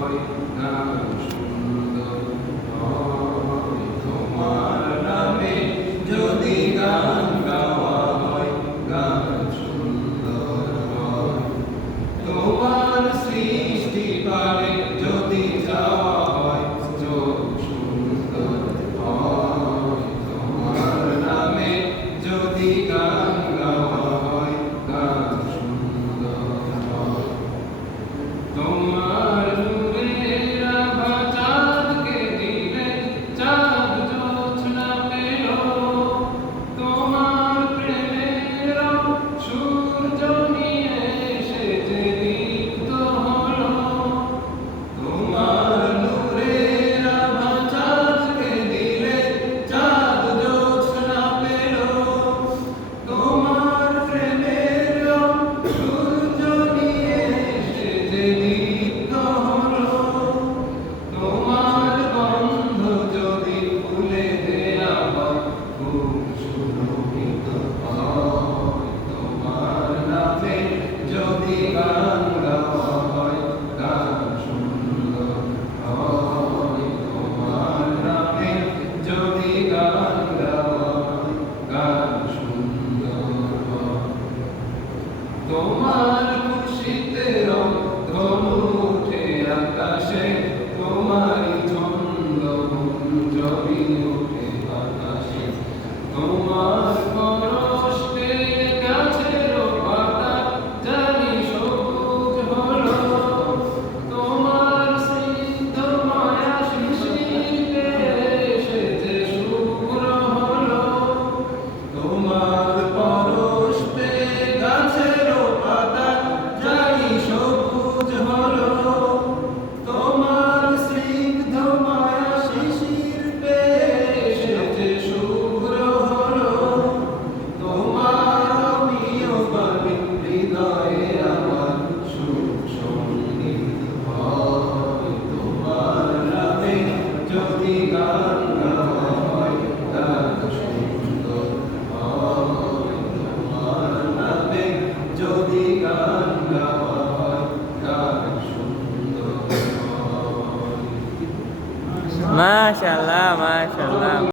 হয় গান সুন্দর হয়। তোমার নামে যদি গান গাওয়া হয় গান সুন্দর হয়। তোমার সৃষ্টি পারে যদি যাওয়া হয় চোখ সুন্দর হয়। তোমার নামে যদি গান গাওয়া হয় গান সুন্দর হয়। তোমার নূরের আভা চাঁদকে দিলে চাঁদ জোছনা পেল। তোমার প্রেমের সূর্য নিয়ে এসে যে দীপ্ত হলো। তোমার নূরের আভা চাঁদকে দিলে চাঁদ জোছনা পেল। তোমার প্রেমের সূর্য নিয়ে এসে যে দীপ্ত হলো। তোমার গন্ধ যদি ফুলে দেয়া হয় খুব সুরভিত হয়। তোমার নামে যদি গান গাওয়া হয় গান সুন্দর হয়। তোমার নামে যদি গান গাওয়া হয় গান সুন্দর হয়। তোমার খুশিতে রং ধনু ওঠে আকাশে। তোমারই ছন্দ গুঞ্জরি ওঠে বাতাসে। তোমার পরশে গাছের পাতা জানি সবুজ হলো। তোমার স্নিগ্ধ মায়া শিশিরে এসেছে শুভ্র হলো। তোমার পরশ পেয়ে গাছের পাতা জানি সবুজ হলো। তোমার স্নিগ্ধ মায়া শিশির পেয়ে এসেছে শুভ্র হলো। তোমার অমীয় বাণী হৃদয়ে আমার সুখ সঙ্গীত হয়। তোমার নামে যদি গান গাওয়া হয় গান সুন্দর হয়। তোমার নামে যদি গান গাওয়া হয় গান সুন্দর হয়। মাশাআল্লাহ, মাশাআল্লাহ।